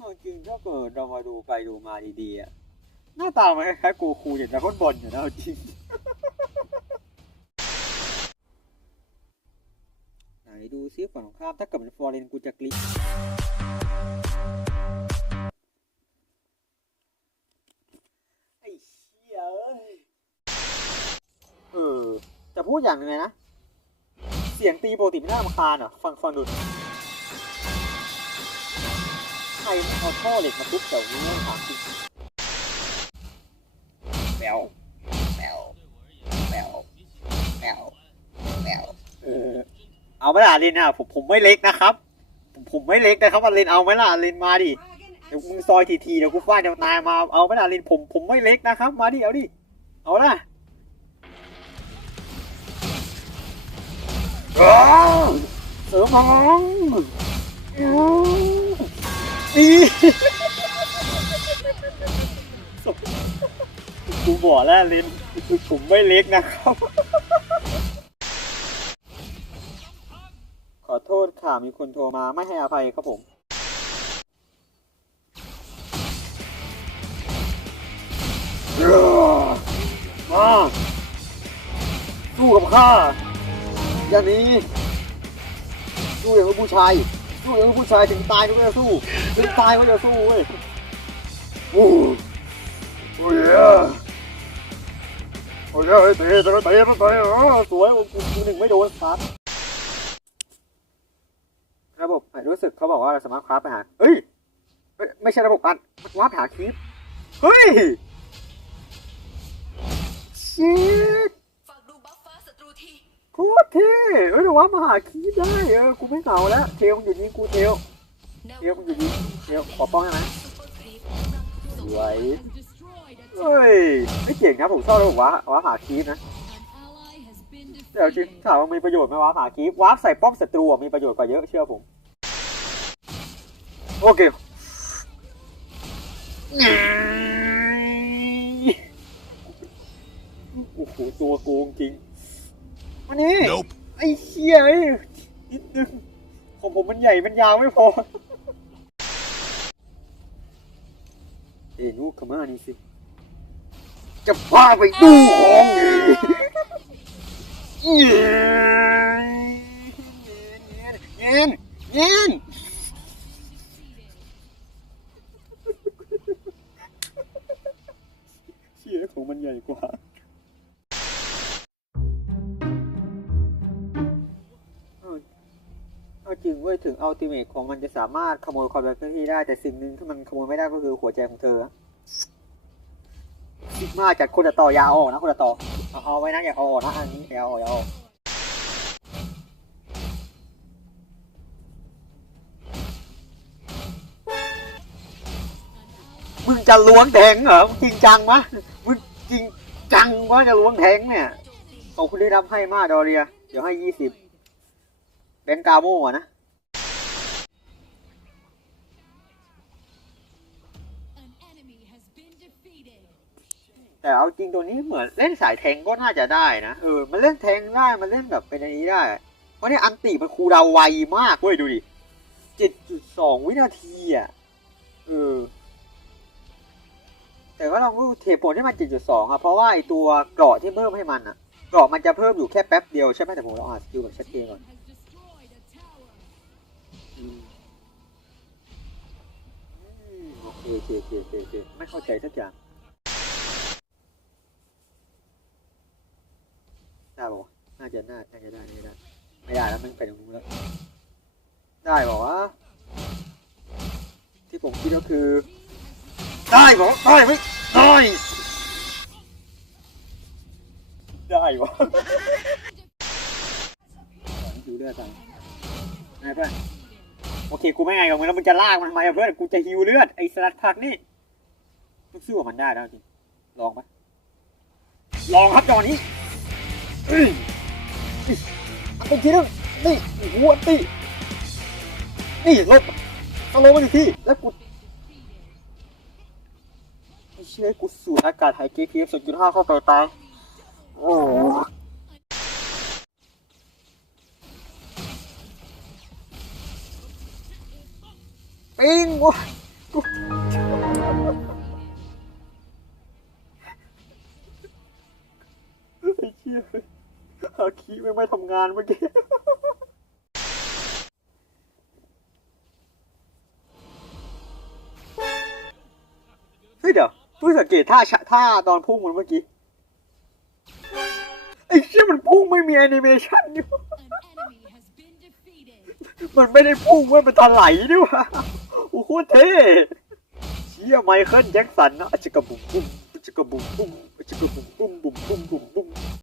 เอาจริงถ้าเกิดเรามาดูไปดูมาดีๆอะหน้าตามันคล้ายๆกูคูอย่างดราก้นบอลอยู่นะจริงไหนดูซิฝั่งตรงข้ามถ้าเกิดเป็นฟอร์เรนกูจะกลิ๊กไอ้เชี่ยเอ้ยเออจะพูดอย่างนึงเลยนะ เสียงตีโปกติไม่น่ารำคาญเหรอะฟังฟังดู รมันเอาท่อเหล็กมาทุบแถวนี้ถามจริงแมวแมวแมวแมวแมวเออเอาไหมล่ะเลนอะผมผมไม่เล็กนะครับ ผมผมไม่เล็กนะครับมาเลนเอาไหมล่ะเลนมาดิเดี๋ยวมึงซอยทีทีเดี๋ยวกูฟาดเดี๋ยวนายมาเอาไหมล่ะเลนผมผมไม่เล็กนะครับ มาดิเอาดิเอาล่ะอ้าวเสริมพลังอื้อ นี่กูบอกแล้วเลนผมไม่เล็กนะครับ ขอโทษค่ะมีคนโทรมาไม่ให้อภัยครับผมมาสู้กับข้า อย่างนี้ สู้อย่างผู้ชาย สู้อย่างลูกผู้ชายถึงตายก็จะสู้ถึงตายก็จะสู้เว้ยโอ้โอ้ยโอ้ยเตะเตะเตะเตะสวยกูหนึ่งไม่โดนครับระบบรู้สึกเขาบอกว่าเราสามารถคราฟไปหาเฮ้ย ไม่ใช่ระบบการมันวาร์ปหาคลิป เฮ้ยชิดฝากดูบัฟฟ้าศัตรูที โคตรเท่เฮ้ยแต่ว่ามาหาคลิปได้เออกูไม่เหงาแล้วเทลมึงอยู่นี่กูเทลเทลมึงอยู่นี่เทลขอป้องได้ไหมเปอร์ครีปสวยเฮ้ยไม่เก่งนะผมชอบระบบว่าว่าหาคลิปนะเดี๋ยวจริงถามว่ามีประโยชน์ไหมวะหาคลิปวาร์ปใส่ป้อมศัตรูมีประโยชน์กว่าเยอะเชื่อผมโอเคโอ้โหตัวโกงจริง มานี่ Nope. ไอ้เชี่ยไอ้ยนิดนึงของผมมันใหญ่มันยาวไม่พอเอ้ยลูกขมานี่สิ จะพาไปดูของอีกเย็นเย็นเย็นเชี่ยของมันใหญ่กว่าเอา เอาจริงเว้ยถึงอัลติเมทของมันจะสามารถขโมยความรักเคลื่อนที่ได้ แต่สิ่งหนึ่งที่มันขโมยไม่ได้ก็คือหัวใจของเธอซิกมาจากคนจะต่อยาออกนะคนจะต่อเอาไว้นะอย่าเอาออกนะอันนี้อย่าออกอย่าออกมึงจะล้วงแทงเหรอมึงจริงจังมะมึงจริงจังวะจะล้วงแทงเนี่ยขอบคุณที่รับให้มากดอเรีย เดี๋ยวให้ยี่สิบแบงก์กาโม่อะนะ แต่เอาจริงตัวนี้เหมือนเล่นสายแทงก็น่าจะได้นะเออมันเล่นแทงได้มันเล่นแบบเป็นอันนี้ได้เพราะเนี่ยอันติมันคูดาวไวมากเว้ยดูดิเจ็ดจุดสองวินาทีอะเออแต่ก็ลองดูเทผลที่มันเจ็ดจุดสองอะเพราะว่าไอตัวเกราะที่เพิ่มให้มันอะเกราะมันจะเพิ่มอยู่แค่แป๊บเดียวใช่ไหมแต่ผมลองอ่านสกิลแบบชัดเจนก่อนโอเคโอเคโอเคโอเคโอเคไม่เข้าใจสักอย่าง ได้บอกน่าจะน่าน่าจะได้น่าจะได้ ไม่ได้แล้วมันไปตรงนู้นแล้ว ได้บอกว่าที่ผมคิดก็คือ ได้บอกได้ไหมได้ได้วะดูเลือดไปไงเพื่อนโอเคกูไม่ไงกับมึงแล้วมึงจะลากมันทำไมอะเพื่อนกูจะฮิวเลือดไอ้สลัดผักนี่มึงสู้กับมันได้แล้วจริงลองปะลองครับจังหวะนี้ อ้ยอันเป็นทีนึงนี่โอ้โหอันตีนี่ลบสโลว์มาอีกทีแล้วกูเชี่ยกูสูดอากาศหายใจเพียงสุดจุดห้าเข้าไปตายโอ้โหปิ้งวะไอ้เชี่ยอาคีไม่ไม่ทำงานเมื่อกี้เฮ้ยเดี๋ยวเพิ่งสังเกตท่าชะท่าตอนพุ่งมันเมื่อกี้ไอ้เชี่ยมันพุ่งไม่มีแอนิเมชันอยู่มันไม่ได้พุ่งเว้ยมันถลายด้วยวะโอ้โหเท่เชี่ยไมเคิลแจ็คสันนะอจิกกะบุ่มบุ่มอจิกกะบุ่มบุ่มอจิกกะบุ่มบุ่มบุ่มบุ่มบุ่มบุม